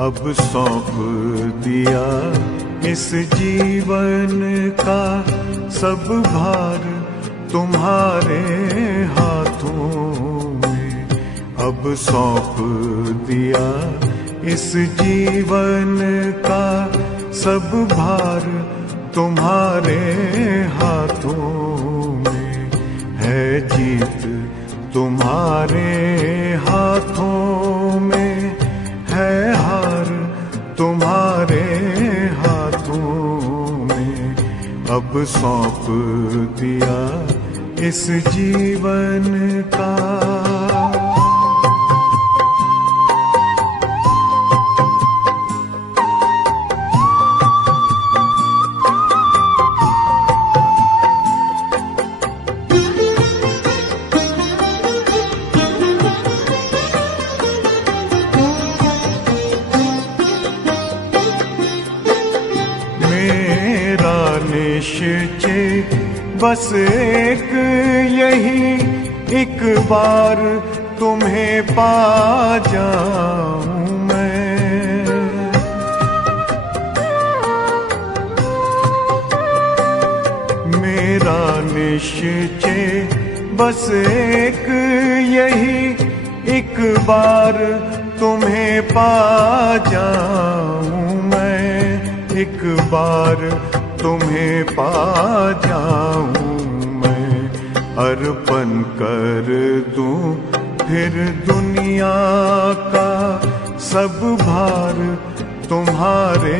अब सौंप दिया इस जीवन का सब भार तुम्हारे हाथों में। अब सौंप दिया इस जीवन का सब भार तुम्हारे हाथों में। है जीत तुम्हारे हाथों में, है हार तुम्हारे हाथों में। अब सौंप दिया इस जीवन का। निश्चय बस एक यही, एक बार तुम्हें पा जाऊं मैं। मेरा निश्चय बस एक यही, एक बार तुम्हें पा जाऊं मैं। एक बार तुम्हें पा जाऊं मैं। अर्पण कर दूं फिर दुनिया का सब भार तुम्हारे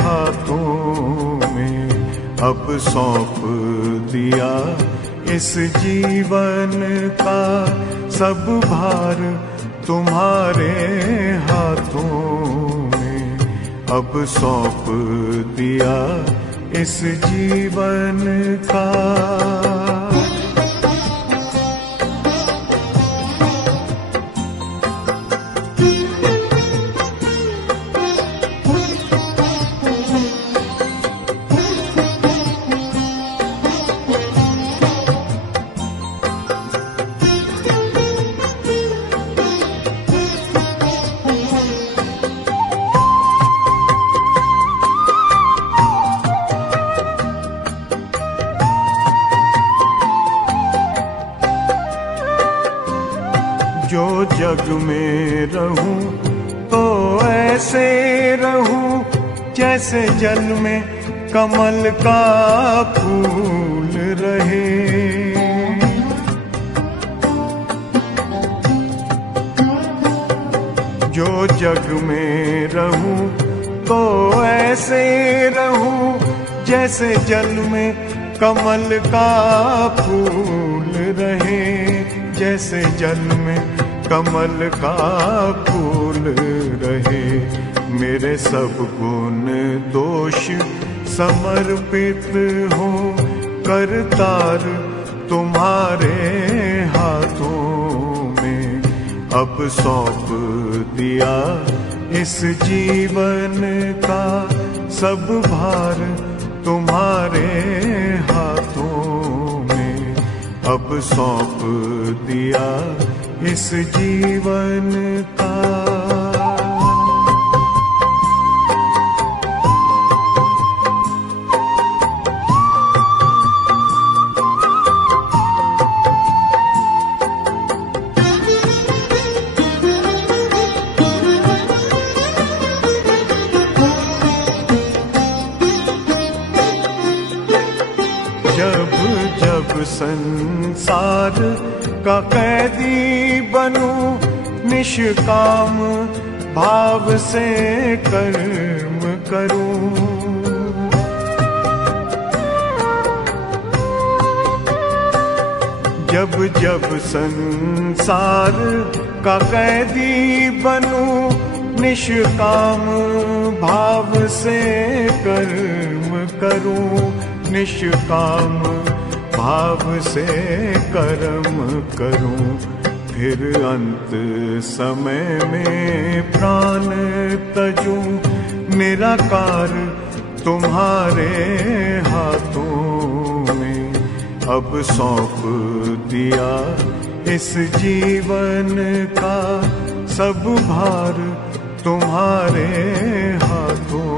हाथों में। अब सौंप दिया इस जीवन का सब भार तुम्हारे हाथों में। अब सौंप दिया इस जीवन का। जो जग में रहूं तो ऐसे रहूं जैसे जल में कमल का फूल रहे। जो जग में रहूं तो ऐसे रहूं जैसे जल में कमल का फूल रहे। जैसे जल में कमल का फूल रहे। मेरे सब गुण दोष समर्पित हो करतार तुम्हारे हाथों में। अब सौंप दिया इस जीवन का सब भार तुम्हारे हाथों में। अब सौंप दिया इस जीवन का। जब जब संसार का कैदी बनूं निष्काम भाव से कर्म करूं। जब जब संसार का कैदी बनूं निष्काम भाव से कर्म करूं। निष्काम भाव से कर्म करूं। फिर अंत समय में प्राण तजूं निराकार तुम्हारे हाथों में। अब सौंप दिया इस जीवन का सब भार तुम्हारे हाथों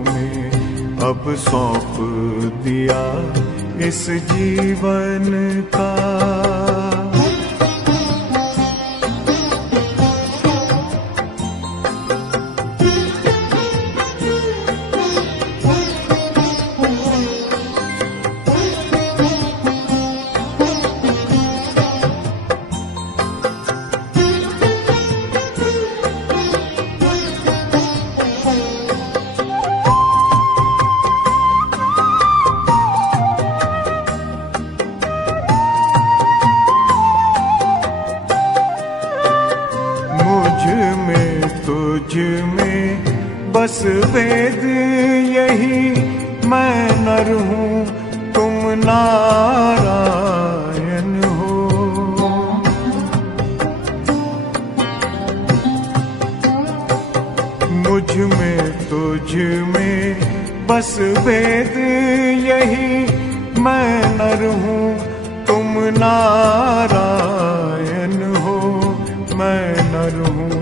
में अब सौंप दिया इस जीवन का। तुझ में बस वेद यही, मैं नर हूँ तुम नारायण हो। मुझ में तुझ में बस वेद यही, मैं नर हूँ तुम नारायण हो। मैं नर हूँ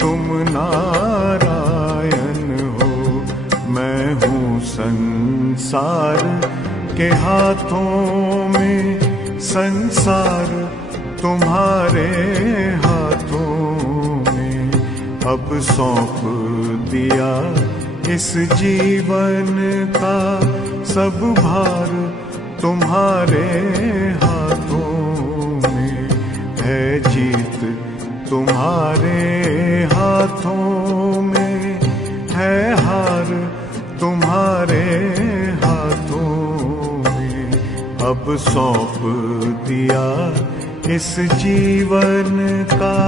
तुम नारायण हो। मैं हूँ संसार के हाथों में, संसार तुम्हारे हाथों में अब सौंप दिया इस जीवन का। सब भार तुम्हारे हाथों में है, जीत तुम्हारे हाथों में है, हार तुम्हारे हाथों में अब सौंप दिया इस जीवन का।